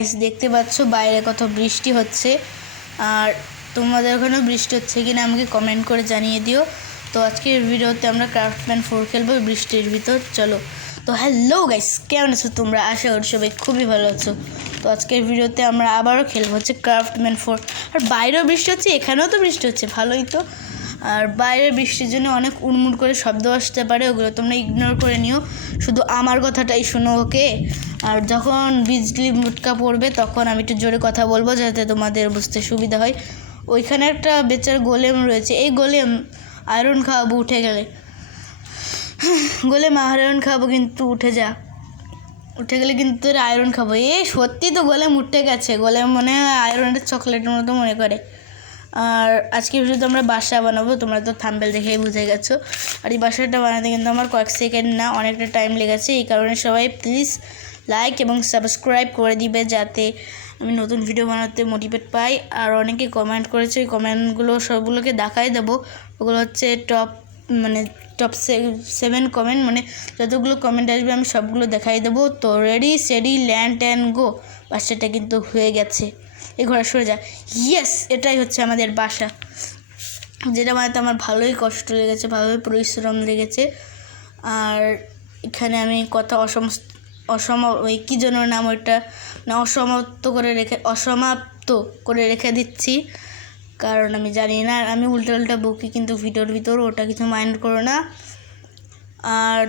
দেখতে পাচ্ছ বাইরে কত বৃষ্টি হচ্ছে, আর তোমাদের ওখানেও বৃষ্টি হচ্ছে কিনা আমাকে কমেন্ট করে জানিয়ে দিও। তো আজকের ভিডিওতে আমরা ক্রাফটম্যান 4 খেলবো বৃষ্টির ভিতর। চলো, তো হ্যালো গাইস, কেমন আছো তোমরা? আশা করি সবাই খুবই ভালো আছো। তো আজকের ভিডিওতে আমরা আবারও খেলবো হচ্ছে ক্রাফটম্যান 4। আর বাইরেও বৃষ্টি হচ্ছে, এখানেও তো বৃষ্টি হচ্ছে, ভালোই তো। আর বাইরে বৃষ্টির জন্য অনেক উড়মুড় করে শব্দ আসতে পারে, ওগুলো তোমরা ইগনোর করে নিও, শুধু আমার কথাটাই শোনো, ওকে? আর যখন বিজলি মুটকা পড়বে তখন আমি একটু জোরে কথা বলবো যাতে তোমাদের বুঝতে সুবিধা হয়। ওইখানে একটা বেচার গোলেম রয়েছে, এই গোলেম আয়রন খাওয়াবো উঠে গেলে। গোলেম আয়রন খাবো, কিন্তু উঠে গেলে কিন্তু আয়রন খাবো। সত্যি তো গোলেম উঠে গেছে, গোলেম মনে হয় আয়রনের চকলেটের মতো মনে করে। আর আজকে ভিডিওতে আমরা বাসা বানাবো, তোমরা তো থাম্বনেল দেখেই বুঝে গেছো। আর এই বাসাটা বানাতে কিন্তু আমার কয়েক সেকেন্ড না, অনেকটা টাইম লেগেছে। এই কারণে সবাই প্লিজ লাইক এবং সাবস্ক্রাইব করে দিবে যাতে আমি নতুন ভিডিও বানাতে মোটিভেট পাই। আর অনেকে কমেন্ট করেছে, ওই কমেন্টগুলো সবগুলোকে দেখাই দেবো। ওগুলো হচ্ছে টপ 7 কমেন্ট, মানে যতগুলো কমেন্ট আসবে আমি সবগুলো দেখাই দেবো। তো রেডি সেডি ল্যান্ড অ্যান্ড গো। বাসাটা কিন্তু হয়ে গেছে, এই ঘরে সরে যা। ইয়েস, এটাই হচ্ছে আমাদের বাসা, যেটা বানাতে আমার ভালোই কষ্ট লেগেছে, ভালোই পরিশ্রম লেগেছে। আর এখানে আমি কথা ওই কী জন্য নাম ওইটা না অসমাপ্ত করে রেখে দিচ্ছি, কারণ আমি জানি না। আর আমি উল্টা বকি কিন্তু ভিডিওর ভিতর, ওটা কিছু মাইন্ড করো না। আর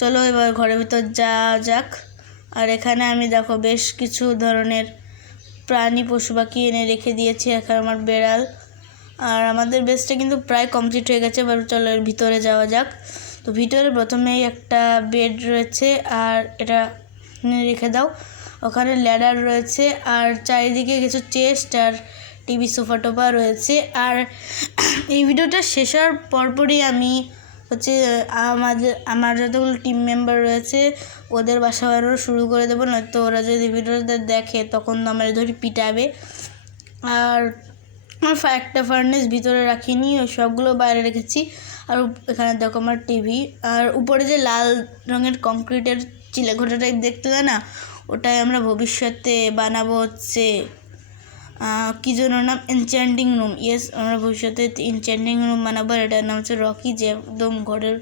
চলো এবার ঘরের ভিতর যাক। আর এখানে আমি দেখো বেশ কিছু ধরনের প্রাণী পশু পাখি এনে রেখে দিয়েছি। এখানে আমার বেড়াল। আর আমাদের বেসটা কিন্তু প্রায় কমপ্লিট হয়ে গেছে। এবার চলো এর ভিতরে যাওয়া যাক। তো ভিতরে প্রথমেই একটা বেড রয়েছে, আর এটা রেখে দাও। ওখানে ল্যাডার রয়েছে, আর চারিদিকে কিছু চেস্ট আর টিভি সোফা টোফা রয়েছে। আর এই ভিডিওটা শেষ হওয়ার পরপরই আমি হচ্ছে আমার যতগুলো টিম মেম্বার রয়েছে ওদের বাসা বানানো শুরু করে দেবো, নয়তো ওরা যদি ভিডিওটা দেখে তখন তো আমার ধরে পিটাবে। আর আমার একটা ফার্নেস ভিতরে রাখিনি, ওই সবগুলো বাইরে রেখেছি। আর এখানে দেখো আমার টিভি। আর উপরে যে লাল রঙের কংক্রিটের চিলেঘোটা টাইপ দেখতে দেয় না, ওটাই আমরা ভবিষ্যতে বানাবো হচ্ছে কী জন্য নাম, এনচ্যান্টিং রুম। ইয়েস, আমরা ভবিষ্যতে এনচ্যান্টিং রুম বানাবো। এটার নাম হচ্ছে রকি, যে একদম ঘরের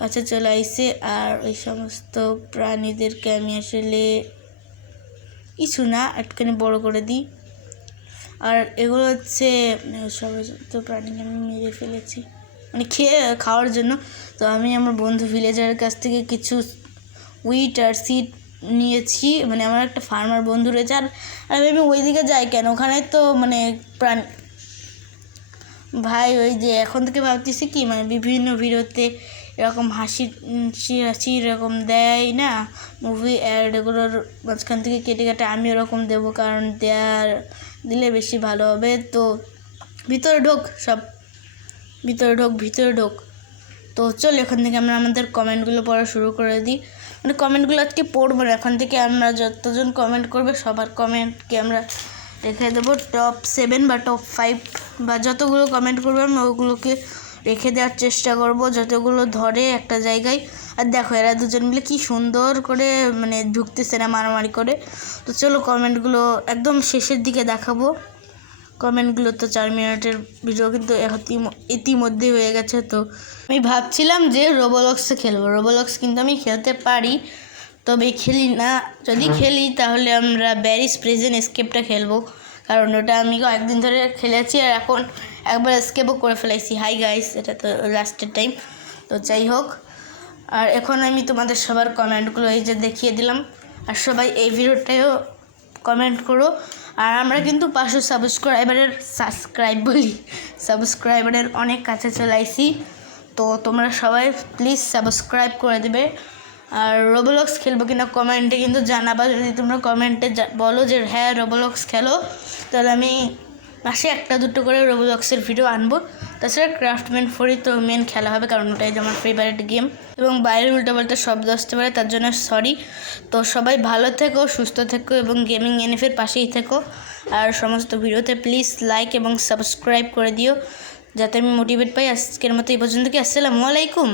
কাছে চলে আসছে। আর ওই সমস্ত প্রাণীদেরকে আমি আসলে কিছু না একটুখানি বড় করে দিই। আর এগুলো হচ্ছে সমস্ত প্রাণীকে আমি মেরে ফেলেছি, মানে খাওয়ার জন্য। তো আমি আমার বন্ধু ভিলেজারের কাছ থেকে কিছু উইট আর সিড নিয়েছি, মানে আমার একটা ফার্মার বন্ধু রয়েছে। আর আমি ওইদিকে যাই কেন, ওখানে তো মানে ভাই ওই যে এখন থেকে ভাবতেছি কি, মানে বিভিন্ন ভিডিওতে এরকম হাসি এরকম দেয় না মুভি অ্যাড, এগুলোর মাঝখান থেকে কেটে আমি ওরকম দেবো, কারণ দিলে বেশি ভালো হবে। তো ভিতরে ঢোক। তো চল এখান থেকে আমরা আমাদের কমেন্টগুলো পড়া শুরু করে দিই। মানে কমেন্টগুলো আজকে পড়বো না, এখন থেকে আমরা যতজন কমেন্ট করবে সবার কমেন্টকে আমরা রেখে দেবো টপ 7 বা টপ 5, বা যতগুলো কমেন্ট করবে আমি ওগুলোকে রেখে দেওয়ার চেষ্টা করব, যতগুলো ধরে একটা জায়গায়। আর দেখো এরা দুজন মিলে কি সুন্দর করে মানে ঢুকতেছে না মারামারি করে। তো চলো কমেন্টগুলো একদম শেষের দিকে দেখাবো। কমেন্টগুলো তো 4 মিনিটের ভিডিও কিন্তু ইতিমধ্যেই হয়ে গেছে। তো আমি ভাবছিলাম যে রোবলক্সে খেলবো, রোবলক্স কিন্তু আমি খেলতে পারি, তবে খেলি না। যদি খেলি তাহলে আমরা ব্যারিস প্রিজন এসকেপটা খেলবো, কারণ ওটা আমি কয়েকদিন ধরে খেলেছি আর এখন একবার এসকেপও করে ফেলাইছি। হাই গাইস, এটা তো লাস্টের টাইম। তো যাই হোক, আর এখন আমি তোমাদের সবার কমেন্টগুলো এই যে দেখিয়ে দিলাম। আর সবাই এই ভিডিওটাও কমেন্ট করো। আর আমরা কিন্তু 500 সাবস্ক্রাইবারের অনেক কাছে চলে আইছি। তো তোমরা সবাই প্লিজ সাবস্ক্রাইব করে দেবে। আর রোবলক্স খেলবো কিনা কমেন্টে কিন্তু জানাবা। যদি তোমরা কমেন্টে বলো যে হ্যাঁ রোবলক্স খেলো, তাহলে আমি মাসে 1-2 করে রোবলক্সের ভিডিও আনবো। তাছাড়া ক্রাফটম্যান 4 তো মেন খেলা হবে, কারণ ওটাই আমার ফেভারিট গেম। এবং বাইরে উল্টাপাল্টা শব্দ আসতে পারে, তার জন্য সরি। তো সবাই ভালো থেকো, সুস্থ থেকো এবং গেমিং এনএফের পাশেই থেকো। আর সমস্ত ভিডিওতে প্লিজ লাইক এবং সাবস্ক্রাইব করে দিও যাতে আমি মোটিভেট পাই। আজকের মতো এই পর্যন্ত কি, আসসালামু আলাইকুম।